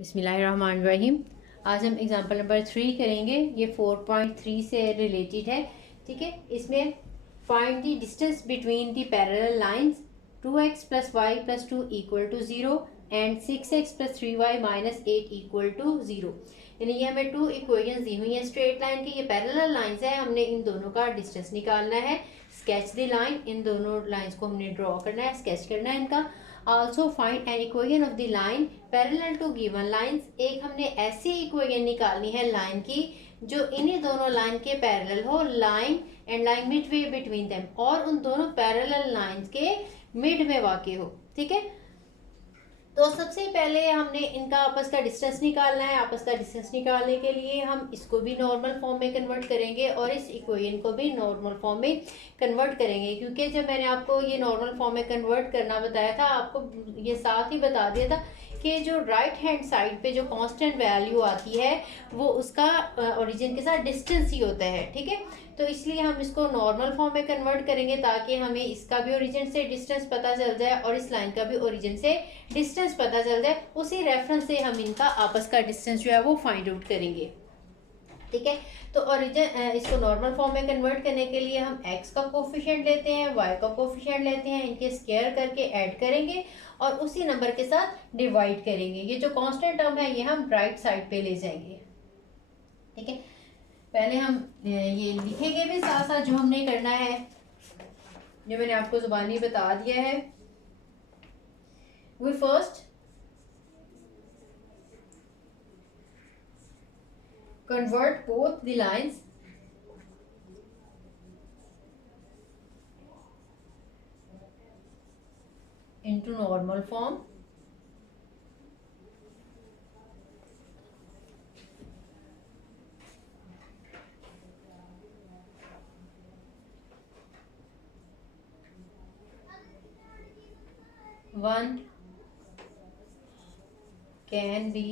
बिस्मिल्लाहिर्रहमानिर्रहीम। आज हम एग्जांपल नंबर 3 करेंगे। ये 4.3 से रिलेटेड है। ठीक है, इसमें find the distance between the parallel lines 2x plus Y plus 2 equal to 0 and 6x plus 3y minus 8 equal to 0। यानी ये हमें टू इक्वेशंस दी हुई है स्ट्रेट लाइन की। ये पैरेलल लाइंस है, हमने इन दोनों का डिस्टेंस निकालना है। स्केच द लाइन, इन दोनों लाइंस को हमने ड्रॉ करना है, स्केच करना है इनका। Also find an equation of the line parallel to given lines. एक हमने ऐसी इक्वेशन निकालनी है लाइन की जो इन्हीं दोनों लाइन के पैरेलल हो, line and line Midway between them, और उन दोनों पैरेलल लाइंस के मिड में वाक़ हो। ठीक है, तो सबसे पहले हमने इनका आपस का डिस्टेंस निकालना है। आपस का डिस्टेंस निकालने के लिए हम इसको भी नॉर्मल फॉर्म में कन्वर्ट करेंगे और इस इक्वेशन को भी नॉर्मल फॉर्म में कन्वर्ट करेंगे, क्योंकि जब मैंने आपको ये नॉर्मल फॉर्म में कन्वर्ट करना बताया था, आपको ये साथ ही बता दिया था कि जो राइट हैंड साइड पे जो कांस्टेंट वैल्यू आती है वो उसका ओरिजिन के साथ डिस्टेंस ही होता है। ठीक है, तो इसलिए हम इसको नॉर्मल फॉर्म में कन्वर्ट करेंगे ताकि हमें इसका भी ओरिजिन से डिस्टेंस पता चल जाए और इस लाइन का भी ओरिजिन से डिस्टेंस पता चल जाए। उसी रेफरेंस से हम इनका आपस का डिस्टेंस जो है वो फाइंड आउट करेंगे। ठीक है, तो ओरिजिन इसको नॉर्मल फॉर्म में कन्वर्ट करने के लिए हम x का कोफिशिएंट लेते हैं, y का कोफिशिएंट लेते हैं, इनके स्क्वायर करके ऐड करेंगे और उसी नंबर के साथ डिवाइड करेंगे। ये जो कांस्टेंट टर्म है ये हम राइट साइड पे ले जाएंगे। ठीक है, पहले हम ये लिखेंगे भी साथ साथ जो हमने करना है, जो मैंने आपको जुबानी बता दिया है। We first convert both the lines into normal form. One can be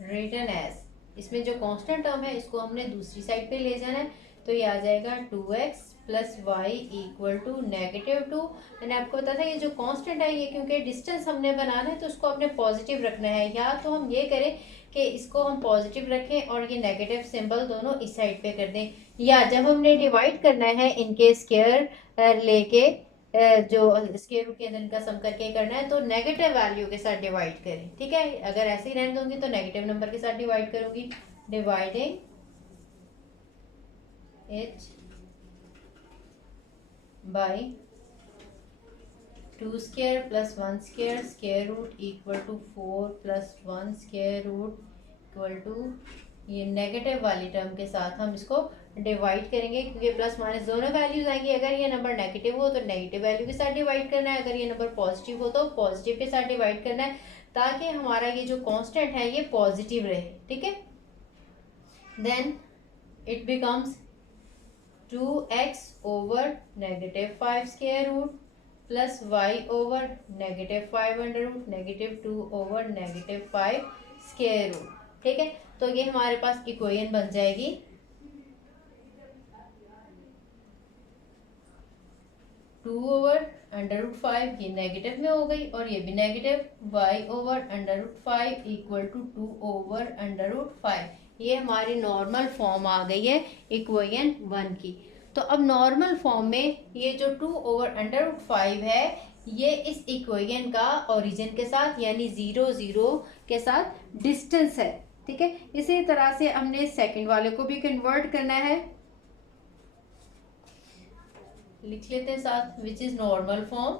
written as, इसमें जो कांस्टेंट टर्म है इसको हमने दूसरी साइड पे ले जाना है, तो ये आ जाएगा 2x plus Y equal to -2। मैंने आपको बताया था ये जो कांस्टेंट है ये क्योंकि डिस्टेंस हमने बनाना है तो उसको हमने पॉजिटिव रखना है। या तो हम ये करें कि इसको हम पॉजिटिव रखें और ये नेगेटिव सिंबल दोनों इस साइड पे कर दें, या जब हमने डिवाइड करना है इनके स्क्वायर लेके जो स्क्वायर रूट के अंदर इनका सम करके करना है तो नेगेटिव वैल्यू के साथ डिवाइड करें। ठीक है, अगर ऐसे ही रहने दूंगी तो नेगेटिव नंबर के साथ डिवाइड करूंगी। Dividing it by 2 square plus 1 square square root equal to 4 plus 1 square root equal to, ये नेगेटिव वाली टर्म के साथ हम इसको डिवाइड करेंगे क्योंकि प्लस माइनस दोनों वैल्यूज आएंगी। अगर ये नंबर नेगेटिव हो तो नेगेटिव वैल्यू के साथ डिवाइड करना है, अगर ये नंबर पॉजिटिव हो तो पॉजिटिव के साथ डिवाइड करना है, ताकि हमारा ये जो कांस्टेंट है ये पॉजिटिव रहे। ठीक है, then it becomes 2x over -5 square root plus Y over -5 under root -2 over -5 square root. ठीक है, तो ये हमारे पास इक्वेशन बन जाएगी 2 ओवर √5, ये नेगेटिव में हो गई और ये भी negative, y over √5 equal to 2 over √5। ये हमारी नॉर्मल फॉर्म आ गई है इक्वेशन 1 की। तो अब नॉर्मल फॉर्म में ये जो 2 ओवर √5 है ये इस इक्वेशन का ओरिजिन के साथ यानी 0 0 के साथ डिस्टेंस है। ठीक है, इसी तरह से हमने सेकंड वाले को भी कन्वर्ट करना है, लिख लेते हैं साथ, विच is normal form.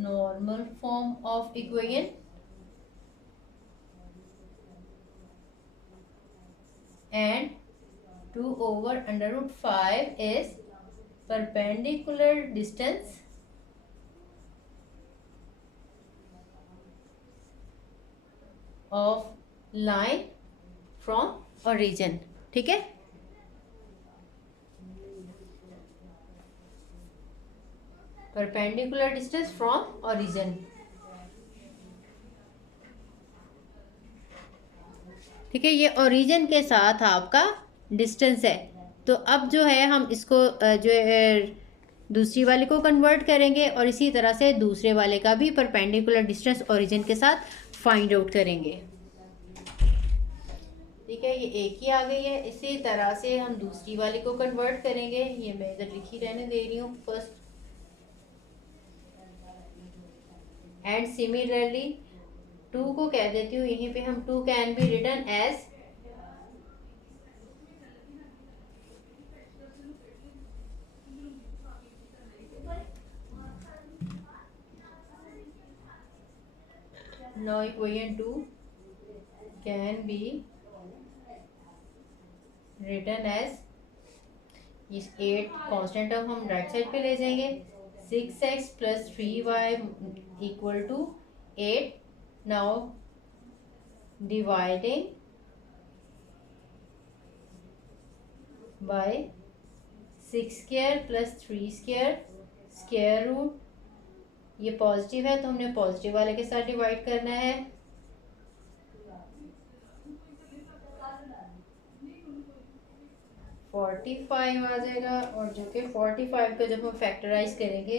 Normal form of equation and 2 over √5 is perpendicular distance of line from origin। ठीक है, परपेंडिकुलर डिस्टेंस फ्रॉम ओरिजिन। ठीक है, ये ओरिजिन के साथ आपका डिस्टेंस है। तो अब जो है हम इसको जो दूसरी वाले को कन्वर्ट करेंगे और इसी तरह से दूसरे वाले का भी परपेंडिकुलर डिस्टेंस ओरिजिन के साथ फाइंड आउट करेंगे। ठीक है, ये एक ही आ गई है। इसी तरह से हम दूसरी वाले को कन्वर्ट करेंगे। ये मैं इधर लिखी रहने दे रही हूँ फर्स्ट। एंड सिमिलरली 2 को कह देती हूँ यहीं पे हम 2 can be written as now equation 2 can be written as इस 8 कांस्टेंट टर्म हम राइट साइड पे ले जाएंगे। 6x plus 3y equal to 8। Now dividing by 6 square plus 3 square square root. ये पॉजिटिव है तो हमने पॉजिटिव वाले के साथ डिवाइड करना है। फोर्टी 45 आ जाएगा और जो कि 45 को जब हम फैक्टराइज करेंगे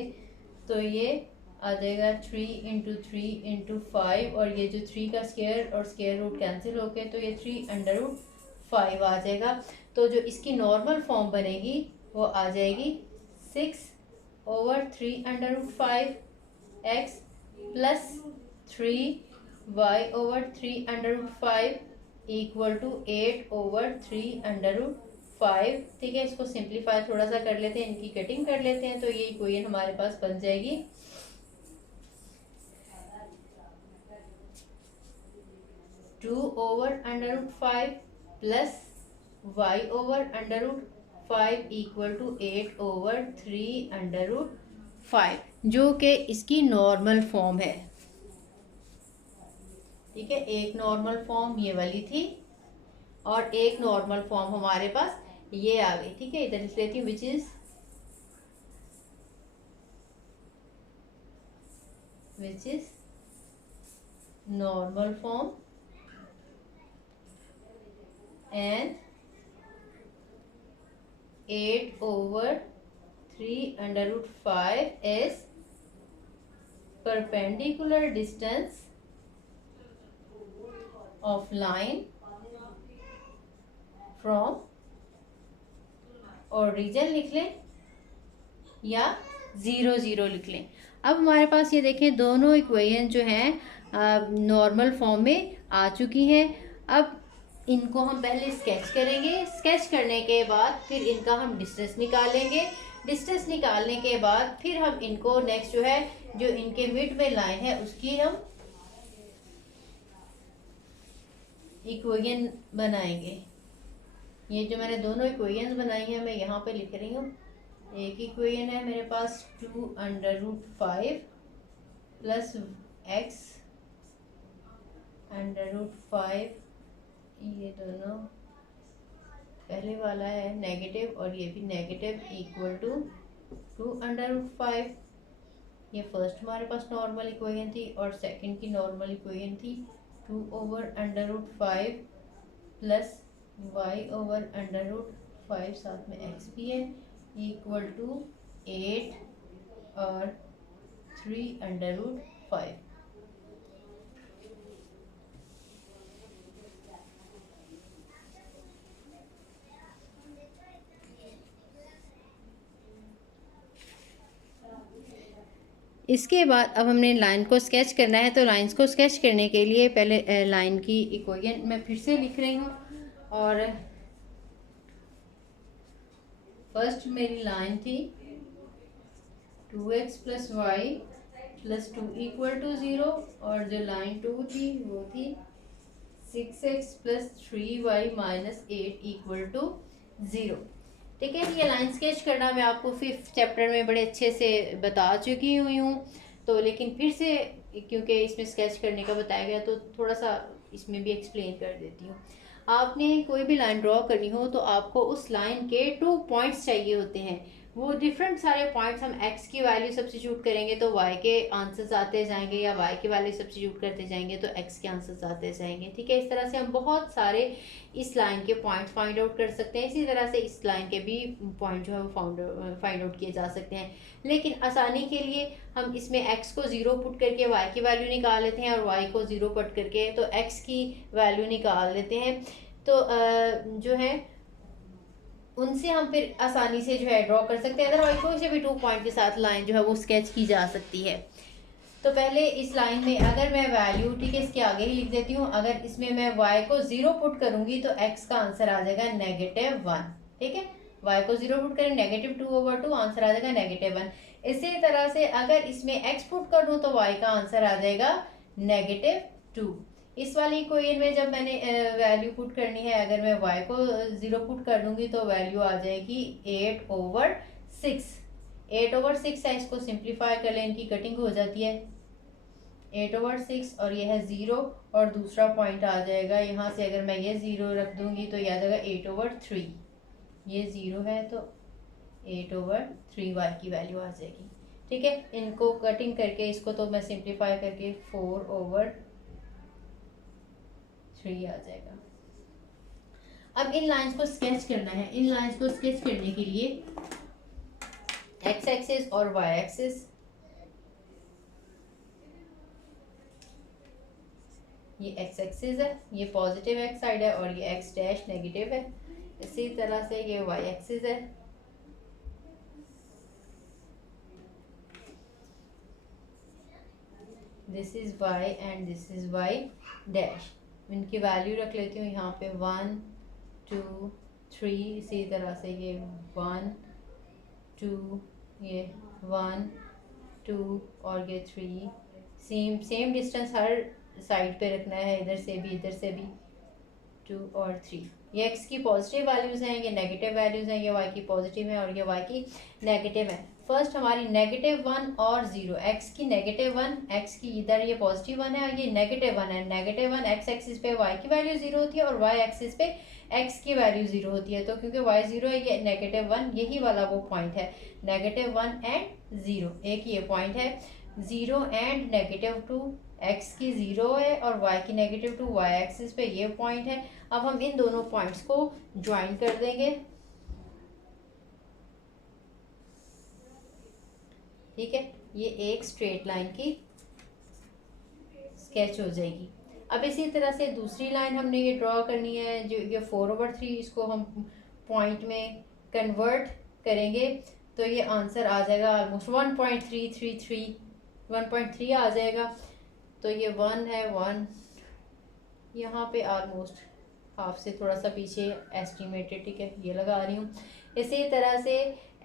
तो ये आ जाएगा 3 इंटू 3 इंटू 5 और ये जो 3 का स्क्वायर और स्क्वायर रूट कैंसिल होके तो ये 3 अंडर रूट 5 आ जाएगा। तो जो इसकी नॉर्मल फॉर्म बनेगी वो आ जाएगी 6 over 3 under root 5 x plus 3y over 3 under root 5 equal to 8 over 3 under root 5। ठीक है, इसको सिंप्लीफाई थोड़ा सा कर लेते हैं, इनकी कटिंग कर लेते हैं तो ये इक्वेशन हमारे पास बन जाएगी 2 over under root 5 plus y over under root 5 equal to 8 over 3 under root 5, जो कि इसकी नॉर्मल फॉर्म है। ठीक है, एक नॉर्मल फॉर्म ये वाली थी और एक नॉर्मल फॉर्म हमारे पास ये आ गई। ठीक है, इधर लिख लेती हूँ which is normal form and 8 over 3 under root 5 is perpendicular distance of line from origin लिख लें या 0 0 लिख लें। अब हमारे पास ये देखें दोनों इक्वेशन जो हैं नॉर्मल फॉर्म में आ चुकी हैं। अब इनको हम पहले स्केच करेंगे। स्केच करने के बाद फिर इनका हम डिस्टेंस निकालेंगे। डिस्टेंस निकालने के बाद फिर हम इनको नेक्स्ट जो है जो इनके मिड में लाइन है उसकी हम इक्वेशन बनाएंगे। ये जो मैंने दोनों इक्वेशन बनाई हैं मैं यहाँ पे लिख रही हूँ। एक इक्वेशन है मेरे पास 2 under root 5 plus x under root 5, ये दोनों पहले वाला है नेगेटिव और ये भी negative equal to 2 under root 5। ये फर्स्ट हमारे पास नॉर्मल इक्वेशन थी और सेकंड की नॉर्मल इक्वेशन थी 2 over under root 5 plus y over under root 5 साथ में x भी है इक्वल टू 8 और 3 अंडर रूट 5। इसके बाद अब हमने लाइन को स्केच करना है। तो लाइंस को स्केच करने के लिए पहले लाइन की इक्वेशन मैं फिर से लिख रही हूँ और फर्स्ट मेरी लाइन थी 2x plus Y plus 2 equal to 0 और जो लाइन 2 थी वो थी 6x plus 3y minus 8 equal to 0। ठीक है, ये लाइन स्केच करना मैं आपको 5th चैप्टर में बड़े अच्छे से बता चुकी हुई हूँ। तो लेकिन फिर से क्योंकि इसमें स्केच करने का बताया गया तो थोड़ा सा इसमें भी एक्सप्लेन कर देती हूँ। आपने कोई भी लाइन ड्रॉ करनी हो तो आपको उस लाइन के 2 पॉइंट्स चाहिए होते हैं। वो डिफरेंट सारे पॉइंट्स हम x की वैल्यू सब्स्टिट्यूट करेंगे तो y के आंसर्स आते जाएंगे, या y की वैल्यू सब्स्टिट्यूट करते जाएंगे तो x के आंसर्स आते जाएंगे। ठीक है, इस तरह से हम बहुत सारे इस लाइन के पॉइंट्स फाइंड आउट कर सकते हैं। इसी तरह से इस लाइन के भी पॉइंट जो है वो फाइंड आउट किए जा सकते हैं। लेकिन आसानी के लिए हम इसमें x को 0 पुट करके y की वैल्यू निकाल लेते हैं, और y को 0 पुट करके तो x की वैल्यू निकाल लेते हैं। तो जो है उनसे हम फिर आसानी से जो है ड्रॉ कर सकते हैं। अदरवाइज कोई से भी 2 पॉइंट के साथ लाइन जो है वो स्केच की जा सकती है। तो पहले इस लाइन में अगर मैं वैल्यू, ठीक है, इसके आगे ही लिख देती हूँ। अगर इसमें मैं y को 0 पुट करूंगी तो x का आंसर आ जाएगा -1। ठीक है, y को 0 पुट करें -2/2, आंसर आ जाएगा -1। इसी तरह से अगर इसमें x पुट कर दूँ तो y का आंसर आ जाएगा -2। इस वाली इक्वेशन में जब मैंने वैल्यू पुट करनी है, अगर मैं y को 0 पुट कर दूंगी तो वैल्यू आ जाएगी 8/6। 8/6 है, इसको सिंप्लीफाई कर लें, इनकी कटिंग हो जाती है। 8/6 और ये है 0, और दूसरा पॉइंट आ जाएगा यहाँ से। अगर मैं ये 0 रख दूंगी तो ये आ जाएगा 8/3। ये 0 है तो 8/3 y की वैल्यू आ जाएगी। ठीक है, इनको कटिंग करके इसको तो मैं सिंप्लीफाई करके 4/3 आ जाएगा। अब इन लाइंस को स्केच करना है। इन लाइंस को स्केच करने के लिए x एक्सिस और y एक्सिस, ये x एक्सिस है, ये पॉजिटिव x साइड है, और ये x डैश नेगेटिव है। इसी तरह से ये y एक्सिस है, this is y and this is y dash. इनकी वैल्यू रख लेती हूँ यहाँ पे 1 2 3। इसी तरह से ये 1 2, ये 1 2 और ये 3। सेम डिस्टेंस हर साइड पे रखना है, इधर से भी इधर से भी। 2 और 3 ये x की पॉजिटिव वैल्यूज हैं, ये नेगेटिव वैल्यूज हैं। ये y की पॉजिटिव है और ये y की नेगेटिव है। फर्स्ट हमारी -1 और 0, x की -1, x की इधर ये +1 है और ये -1 है। -1 x एक्सिस पे y की वैल्यू 0 होती है और y एक्सिस पे x की वैल्यू 0 होती है। तो क्योंकि y 0 है, ये -1, यही वाला वो पॉइंट है। -1 एंड 0 एक ये पॉइंट है। 0 एंड -2, x की 0 है और y की -2 y एक्सिस पे ये पॉइंट है। अब हम इन दोनों पॉइंट्स को ज्वाइन कर देंगे। ठीक है, ये एक स्ट्रेट लाइन की स्केच हो जाएगी। अब इसी तरह से दूसरी लाइन हमने ये ड्रॉ करनी है, जो ये 4/3, इसको हम पॉइंट में कन्वर्ट करेंगे तो ये आंसर आ जाएगा ऑलमोस्ट 1.333, 1.3 आ जाएगा। तो ये 1 है, 1 यहाँ पे ऑलमोस्ट हाफ से थोड़ा सा पीछे एस्टिमेटेड, ठीक है, ये लगा रही हूँ। इसी तरह से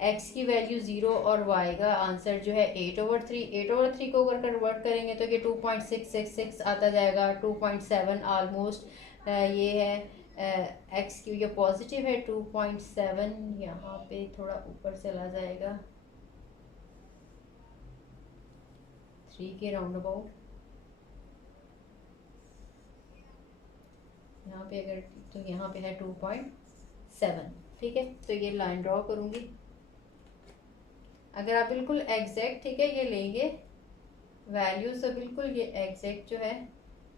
x की वैल्यू 0 और y का आंसर जो है 8/3। 8/3 को अगर कन्वर्ट करेंगे तो ये 2.666 आता जाएगा, 2.7 ऑलमोस्ट। ये है x की, ये पॉजिटिव है 2.7, यहाँ पे थोड़ा ऊपर चला जाएगा 3 के राउंड अबाउट। यहाँ पे अगर तो यहाँ पे है 2.7। ठीक है, तो ये लाइन ड्रॉ करूँगी। अगर आप बिल्कुल एग्जैक्ट, ठीक है, ये लेंगे वैल्यू से बिल्कुल ये एग्जैक्ट जो है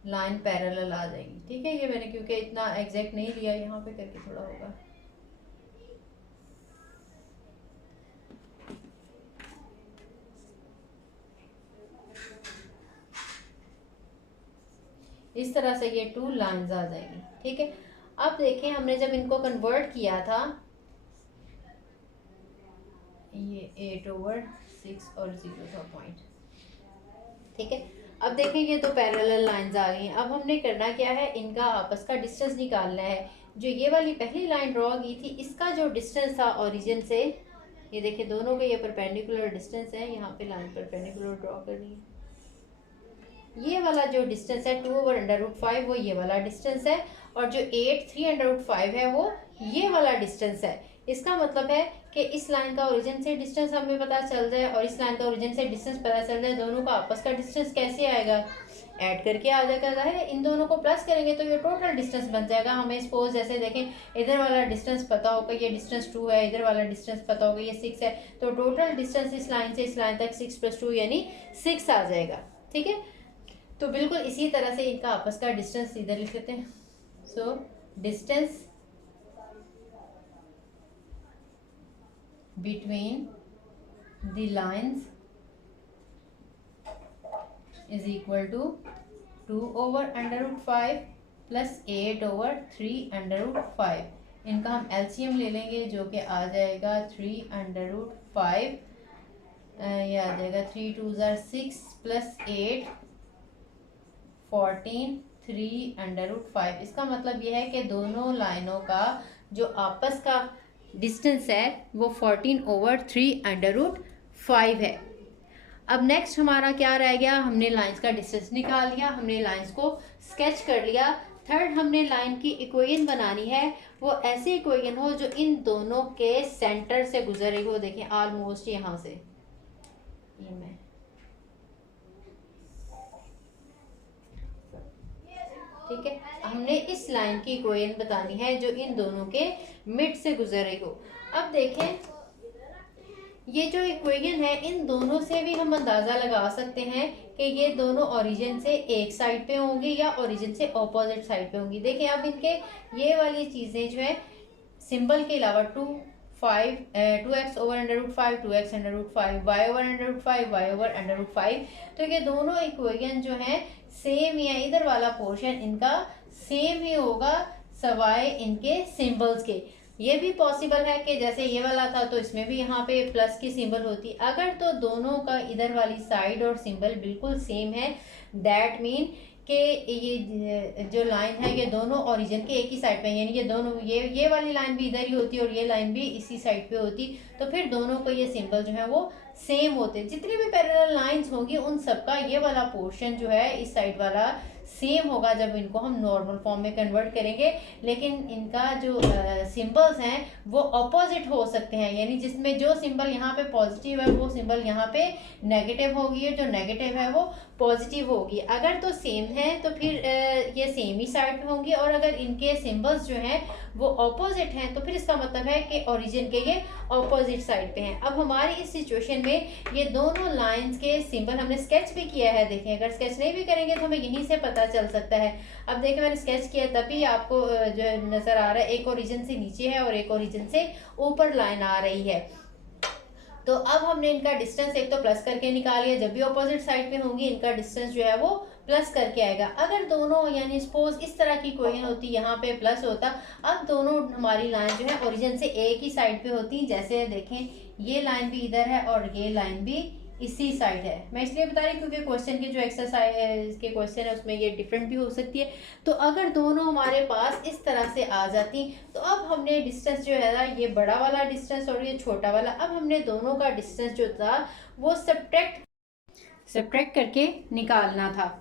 लाइन पैरेलल आ जाएगी। ठीक है, ये मैंने क्योंकि इतना एग्जैक्ट नहीं लिया, यहाँ पे करके थोड़ा होगा। इस तरह से ये 2 लाइंस आ जाएंगी। ठीक है, अब देखें हमने जब इनको कन्वर्ट किया था, ये 8/6 और 0 था पॉइंट। ठीक है, अब देखें ये 2 पैरेलल लाइंस आ गई हैं। अब हमने करना क्या है, इनका आपस का डिस्टेंस निकालना है। जो ये वाली पहली लाइन ड्रॉ की थी, इसका जो डिस्टेंस था ओरिजिन से, ये देखिए दोनों के ये परपेंडिकुलर डिस्टेंस है। यहाँ पे लाइन परपेंडिकुलर ड्रॉ करनी है। ये वाला जो डिस्टेंस है 2/√5 वो ये वाला डिस्टेंस है, और जो 8 3/5 है वो ये वाला डिस्टेंस है। इसका मतलब है कि इस लाइन का ओरिजिन से डिस्टेंस हमें पता चल जाए और इस लाइन का ओरिजिन से डिस्टेंस पता चल जाए, दोनों का आपस का डिस्टेंस कैसे आएगा, ऐड करके आ जाएगा। जाहिर है इन दोनों को प्लस करेंगे तो ये टोटल डिस्टेंस बन जाएगा। हमें सपोज जैसे देखें इधर वाला डिस्टेंस पता होगा ये डिस्टेंस 2 है, इधर वाला डिस्टेंस पता होगा ये 6 है, तो टोटल डिस्टेंस इस लाइन से इस लाइन तक 6 + 2 यानी 6 आ जाएगा। ठीक है, तो बिल्कुल इसी तरह से इनका आपस का डिस्टेंस इधर लिख लेते हैं। So distance between the lines is equal to 2/√5 + 8/3√5। इनका हम एलसीएम ले लेंगे जो कि आ जाएगा 3√5, ये आ जाएगा 3 2 6 + 8 14 3√5। इसका मतलब यह है कि दोनों लाइनों का जो आपस का डिस्टेंस है वो 14/3√5 है। अब नेक्स्ट हमारा क्या रह गया, हमने लाइंस का डिस्टेंस निकाल लिया, हमने लाइंस को स्केच कर लिया। थर्ड हमने लाइन की इक्वेशन बनानी है, वो ऐसी इक्वेशन हो जो इन दोनों के सेंटर से गुजर रही हो। देखें ऑलमोस्ट यहाँ से ये मैं ठीक है, हमने इस लाइन की इक्वेशन बतानी है जो इन दोनों के मिड से गुजर रही हो। अब देखें ये जो इक्वेशन है इन दोनों से भी हम अंदाजा लगा सकते हैं कि ये दोनों ओरिजिन से एक साइड पे होंगी या ओरिजिन से ऑपोजिट साइड पे होंगी। देखिए अब इनके ये वाली चीजें जो है सिंबल के अलावा 2x/√5 2x/√5 y/√5 y/√5, तो ये दोनों इक्वेशन जो है सेम ही है। इधर वाला पोर्शन इनका सेम ही होगा सवाए इनके सिंबल्स के। ये भी पॉसिबल है कि जैसे ये वाला था तो इसमें भी यहाँ पे प्लस की सिंबल होती, अगर तो दोनों का इधर वाली साइड और सिंबल बिल्कुल सेम है, दैट मीन कि ये जो लाइन है ये दोनों ओरिजिन के एक ही साइड पे, यानी ये दोनों ये वाली लाइन भी इधर ही होती और ये लाइन भी इसी साइड पे होती, तो फिर दोनों को ये सिंबल जो है वो सेम होते। जितनी भी पैरेलल लाइंस होंगी उन सबका ये वाला पोर्शन जो है इस साइड वाला सेम होगा जब इनको हम नॉर्मल फॉर्म में कन्वर्ट करेंगे। लेकिन इनका जो सिंबल्स हैं वो अपोजिट हो सकते हैं, यानी जिसमें जो सिंबल यहाँ पे पॉजिटिव है वो सिंबल यहाँ पे नेगेटिव होगी, जो नेगेटिव है वो पॉजिटिव होगी। अगर तो सेम है तो फिर ये सेम ही साइड पे होंगी, और अगर इनके सिंबल्स जो हैं वो ऑपोजिट हैं तो फिर इसका मतलब है कि ओरिजिन के ये ऑपोजिट साइड पे हैं। अब हमारी इस सिचुएशन में ये दोनों लाइंस के सिंबल हमने स्केच भी किया है। देखें अगर स्केच नहीं भी करेंगे तो हमें यहीं से पता चल सकता है। अब देखें मैंने स्केच किया तभी आपको जो नजर आ रहा है एक ओरिजिन से नीचे है और एक ओरिजिन से ऊपर लाइन आ रही है। तो अब हमने इनका डिस्टेंस एक तो प्लस करके निकाल लिया, जब भी ऑपोजिट साइड पे होंगी इनका डिस्टेंस जो है वो प्लस करके आएगा। अगर दोनों यानी सपोज इस तरह की इक्वेशन होती, यहाँ पे प्लस होता, अब दोनों हमारी लाइन जो है ओरिजिन से एक ही साइड पे होती। जैसे देखें ये लाइन भी इधर है और ये लाइन भी इसी साइड है। मैं इसलिए बता रही क्योंकि क्वेश्चन के जो एक्सरसाइज के क्वेश्चन है उसमें ये डिफरेंट भी हो सकती है। तो अगर दोनों हमारे पास इस तरह से आ जाती तो अब हमने डिस्टेंस जो है ना, ये बड़ा वाला डिस्टेंस और ये छोटा वाला, अब हमने दोनों का डिस्टेंस जो था वो सब्ट्रैक्ट करके निकालना था।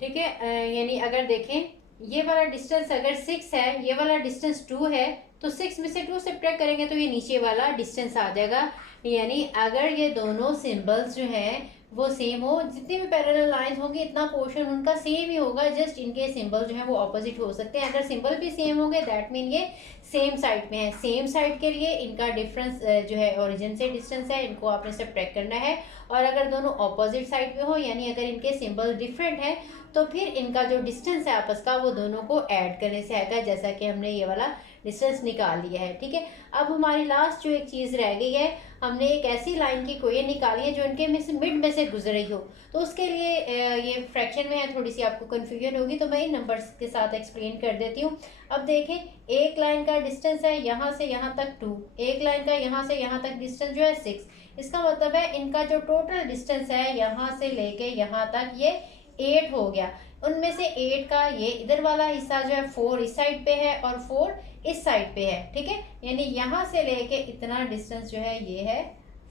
ठीक है, यानी अगर देखें ये वाला डिस्टेंस अगर 6 है, ये वाला डिस्टेंस 2 है, तो 6 में से 2 सब्ट्रैक्ट करेंगे तो ये नीचे वाला डिस्टेंस आ जाएगा। यानी अगर ये दोनों सिंबल्स जो हैं वो सेम हो, जितनी भी पैरेलल लाइंस होंगी इतना पोर्शन उनका सेम ही होगा, जस्ट इनके सिंबल जो है वो ऑपोजिट हो सकते हैं। अगर सिंबल भी सेम होंगे दैट मीन ये सेम साइड में है। सेम साइड के लिए इनका डिफरेंस जो है ओरिजिन से डिस्टेंस है, इनको आपने सब्ट्रैक्ट करना है। और अगर दोनों ऑपोजिट साइड में हो यानी अगर इनके सिंबल डिफरेंट है तो फिर इनका जो डिस्टेंस है आपस का वो दोनों को ऐड करने से आएगा, जैसा कि हमने ये वाला डिस्टेंस निकाल लिया है। ठीक है, अब हमारी लास्ट जो एक चीज़ रह गई है, हमने एक ऐसी लाइन की कोई निकाली है जो इनके में से मिड में से गुजर रही हो। तो उसके लिए ये फ्रैक्शन में है, थोड़ी सी आपको कन्फ्यूजन होगी तो मैं इन नंबर्स के साथ एक्सप्लेन कर देती हूँ। अब देखें एक लाइन का डिस्टेंस है यहाँ से यहाँ तक 2, एक लाइन का यहाँ से यहाँ तक डिस्टेंस जो है 6। इसका मतलब है इनका जो टोटल डिस्टेंस है यहाँ से लेके यहाँ तक ये 8 हो गया। उनमें से 8 का ये इधर वाला हिस्सा जो है 4 इस साइड पे है और 4 इस साइड पे है। ठीक है, यानी यहाँ से लेके इतना डिस्टेंस जो है ये है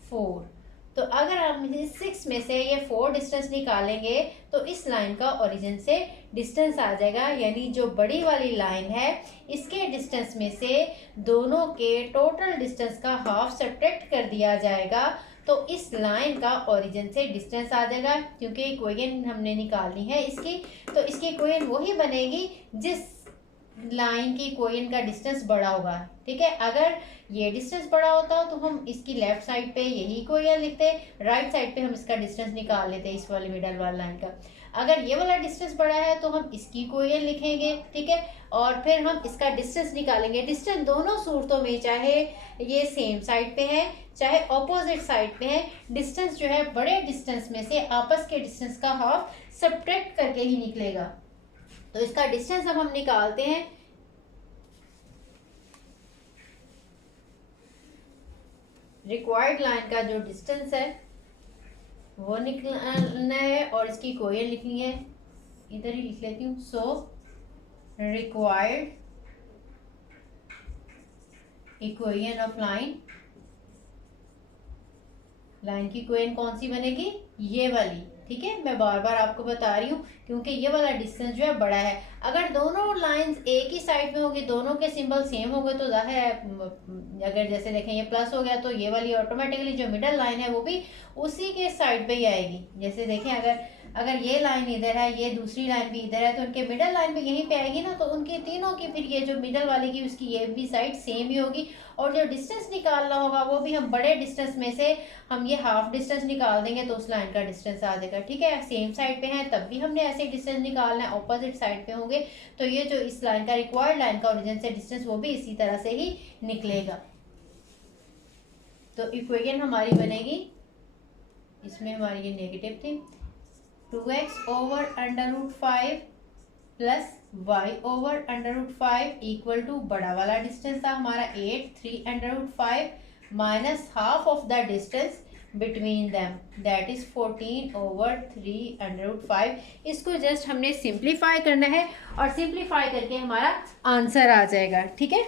4। तो अगर हम इस 6 में से ये 4 डिस्टेंस निकालेंगे तो इस लाइन का ओरिजिन से डिस्टेंस आ जाएगा, यानी जो बड़ी वाली लाइन है इसके डिस्टेंस में से दोनों के टोटल डिस्टेंस का हाफ सब्ट्रैक्ट कर दिया जाएगा, तो इस लाइन का ओरिजिन से डिस्टेंस आ जाएगा। क्योंकि इक्वेशन हमने निकालनी है इसकी, तो इसकी इक्वेशन वही बनेगी जिस लाइन की इक्वेशन का डिस्टेंस बड़ा होगा। ठीक है, अगर ये डिस्टेंस बड़ा होता तो हम इसकी लेफ्ट साइड पे यही इक्वेशन लिखते, राइट साइड पे हम इसका डिस्टेंस निकाल लेते इस वाली मिडल वाली लाइन का। अगर ये वाला डिस्टेंस बड़ा है तो हम इसकी इक्वेशन लिखेंगे, ठीक है, और फिर हम इसका डिस्टेंस निकालेंगे। डिस्टेंस दोनों सूरतों में, चाहे ये सेम साइड पे है चाहे ऑपोजिट साइड पे है, डिस्टेंस जो है बड़े डिस्टेंस में से आपस के डिस्टेंस का हाफ सब्ट्रैक्ट करके ही निकलेगा। तो इसका डिस्टेंस अब हम निकालते हैं। रिक्वायर्ड लाइन का जो डिस्टेंस है वो निकलना है और इसकी इक्वेशन लिखनी है, इधर ही लिख लेती हूँ। So required equation of line, line की इक्वेशन कौन सी बनेगी, ये वाली। ठीक है, मैं बार बार आपको बता रही हूँ क्योंकि ये वाला डिस्टेंस जो है बड़ा है। अगर दोनों लाइंस एक ही साइड में होगी, दोनों के सिंबल सेम हो गए तो जाहिर है, अगर जैसे देखें ये प्लस हो गया तो ये वाली ऑटोमेटिकली जो मिडल लाइन है वो भी उसी के साइड पे ही आएगी। जैसे देखें अगर ये लाइन इधर है, ये दूसरी लाइन भी इधर है, तो उनके मिडल लाइन भी यहीं पे आएगी ना, तो उनकी तीनों की फिर ये जो मिडल वाले की उसकी ये भी साइड सेम ही होगी। और जो डिस्टेंस निकालना होगा वो भी हम बड़े डिस्टेंस में से हम ये हाफ डिस्टेंस निकाल देंगे तो उस लाइन का डिस्टेंस आ जाएगा। ठीक है, सेम साइड पे है तब भी हमने ऐसे डिस्टेंस निकालना है, ऑपोजिट साइड पे होंगे तो ये जो इस लाइन का रिक्वायर्ड लाइन का ओरिजिन से डिस्टेंस वो भी इसी तरह से ही निकलेगा। तो इक्वेशन हमारी बनेगी, इसमें हमारी ये नेगेटिव थी, 2x over √5 plus y over √5 equal to बड़ा वाला डिस्टेंस था हमारा 8, 3 √5 minus half of the distance between them that is 14 over 3 √5। इसको जस्ट हमने सिंप्लीफाई करना है और सिंप्लीफाई करके हमारा आंसर आ जाएगा। ठीक है,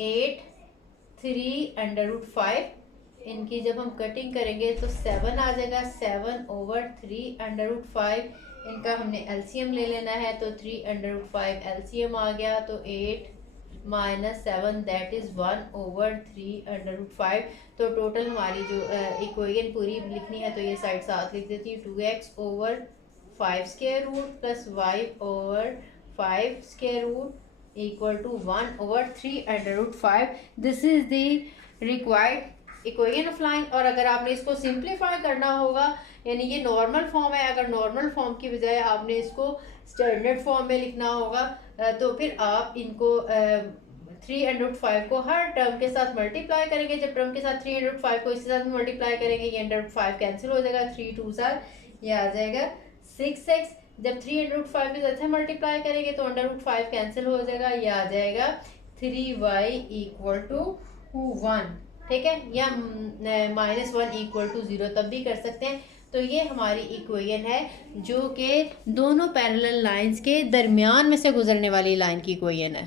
8, 3 इनकी जब हम कटिंग करेंगे तो 7 आ जाएगा, 7 ओवर 3 इनका हमने एलसीएम ले लेना है, तो 3 एलसीएम आ गया, तो 8 माइनस 7 दैट इज 1 ओवर 3 तो टोटल हमारी जो इक्वेशन पूरी लिखनी है तो ये साइड साथ लिख देती है, 2x over 5 square root plus y over 5 square root equal to 1 over 3 this is the required equation of line. और अगर आपने इसको सिंप्लीफाई करना होगा, यानी ये नॉर्मल फॉर्म है, अगर नॉर्मल फॉर्म की बजाय आपने इसको स्टैंडर्ड फॉर्म में लिखना होगा तो फिर आप इनको 3 को हर टर्म के साथ मल्टीप्लाई करेंगे। जब टर्म के साथ 3 को इसके साथ मल्टीप्लाई करेंगे ये √5 कैंसिल हो जाएगा, 3 2 ये आ जाएगा 6x। जब 3 के साथ मल्टीप्लाई करेंगे तो √5 कैंसिल हो जाएगा, ये आ जाएगा 3y इक्वल टू 1। ठीक है, या -1 इक्वल टू 0 तब भी कर सकते हैं। तो ये हमारी इक्वेशन है जो कि दोनों पैरेलल लाइंस के दरमियान में से गुजरने वाली लाइन की इक्वेशन है।